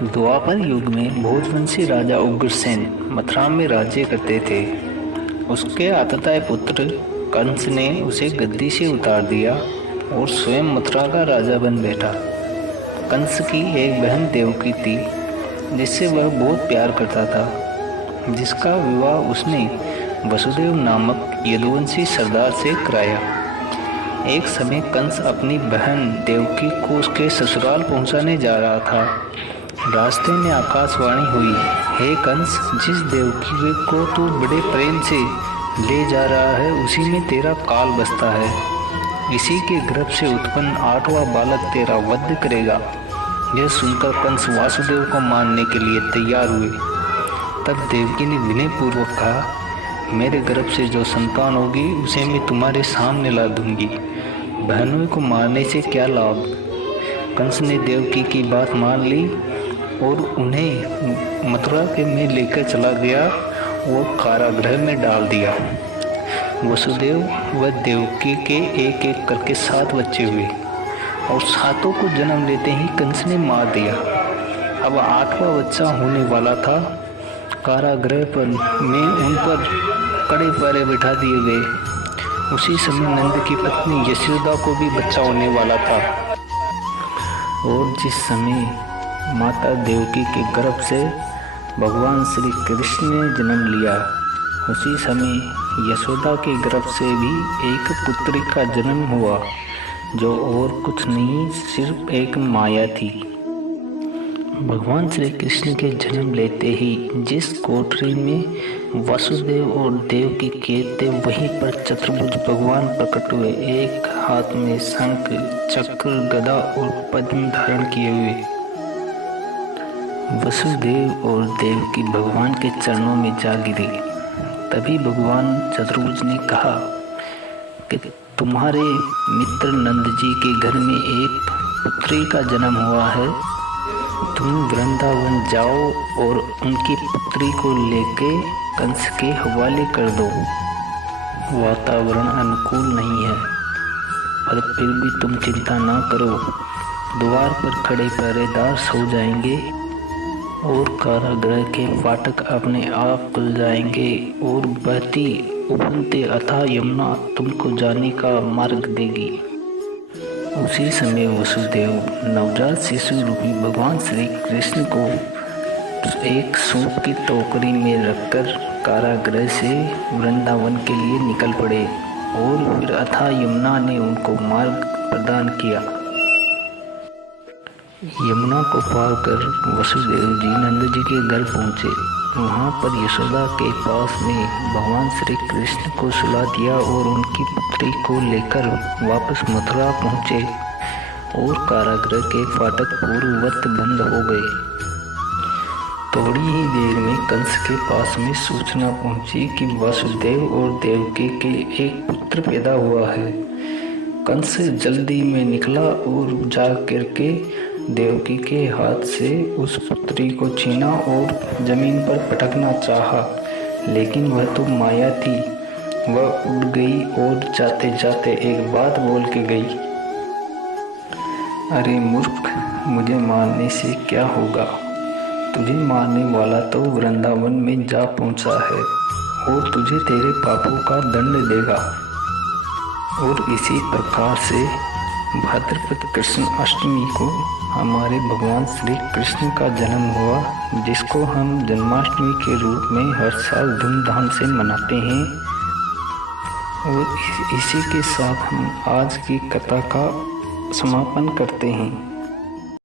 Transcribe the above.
द्वापर युग में भोजवंशी राजा उग्रसेन मथुरा में राज्य करते थे। उसके आतताई पुत्र कंस ने उसे गद्दी से उतार दिया और स्वयं मथुरा का राजा बन बैठा। कंस की एक बहन देवकी थी जिससे वह बहुत प्यार करता था, जिसका विवाह उसने वसुदेव नामक यदुवंशी सरदार से कराया। एक समय कंस अपनी बहन देवकी को उसके ससुराल पहुंचाने जा रहा था। रास्ते में आकाशवाणी हुई, हे कंस, जिस देवकी को तू बड़े प्रेम से ले जा रहा है उसी में तेरा काल बसता है। इसी के गर्भ से उत्पन्न 8वां बालक तेरा वध करेगा। यह सुनकर कंस वासुदेव को मारने के लिए तैयार हुए। तब देवकी ने विनय पूर्वक कहा, मेरे गर्भ से जो संतान होगी उसे मैं तुम्हारे सामने ला दूंगी। बहनों को मारने से क्या लाभ। कंस ने देवकी की बात मान ली और उन्हें मथुरा के में लेकर चला गया और कारागृह में डाल दिया। वसुदेव व देवकी के एक एक करके 7 बच्चे हुए और 7 को जन्म लेते ही कंस ने मार दिया। अब 8वां बच्चा होने वाला था। कारागृह पर में उन पर कड़े पहरे बिठा दिए गए। उसी समय नंद की पत्नी यशोदा को भी बच्चा होने वाला था। और जिस समय माता देवकी के गर्भ से भगवान श्री कृष्ण ने जन्म लिया, उसी समय यशोदा के गर्भ से भी एक पुत्री का जन्म हुआ, जो और कुछ नहीं सिर्फ एक माया थी। भगवान श्री कृष्ण के जन्म लेते ही जिस कोठरी में वासुदेव और देवकी के थे वहीं पर चतुर्भुज भगवान प्रकट हुए, एक हाथ में शंख, चक्र, गदा और पद्म धारण किए हुए। वसुदेव और देवकी भगवान के चरणों में जा गिरे। तभी भगवान चतुर्भुज ने कहा कि तुम्हारे मित्र नंद जी के घर में एक पुत्री का जन्म हुआ है। तुम वृंदावन जाओ और उनकी पुत्री को लेके कंस के हवाले कर दो। वातावरण अनुकूल नहीं है, पर फिर भी तुम चिंता ना करो। द्वार पर खड़े पहरेदार सो जाएंगे और कारागृह के फाटक अपने आप खुल जाएंगे और बहती उफनते अथाह यमुना तुमको जाने का मार्ग देगी। उसी समय वसुदेव नवजात शिशु रूपी भगवान श्री कृष्ण को एक सूप की टोकरी में रखकर कारागृह से वृंदावन के लिए निकल पड़े और फिर अथाह यमुना ने उनको मार्ग प्रदान किया। यमुना को पार कर वसुदेव जी नंद जी के घर पहुँचे। वहाँ पर यशोदा के पास में भगवान श्री कृष्ण को सुला दिया और उनकी पुत्री को लेकर वापस मथुरा पहुँचे और कारागृह के फाटक पूर्ववत बंद हो गए। थोड़ी ही देर में कंस के पास में सूचना पहुँची कि वासुदेव और देवकी के एक पुत्र पैदा हुआ है। कंस जल्दी में निकला और जा करके देवकी के हाथ से उस पुत्री को छीना और जमीन पर पटकना चाहा, लेकिन वह तो माया थी। वह उड़ गई और जाते जाते एक बात बोल के गई, अरे मूर्ख, मुझे मारने से क्या होगा। तुझे मारने वाला तो वृंदावन में जा पहुंचा है और तुझे तेरे पापों का दंड देगा। और इसी प्रकार से भाद्रपद कृष्ण अष्टमी को हमारे भगवान श्री कृष्ण का जन्म हुआ, जिसको हम जन्माष्टमी के रूप में हर साल धूमधाम से मनाते हैं। और इसी के साथ हम आज की कथा का समापन करते हैं।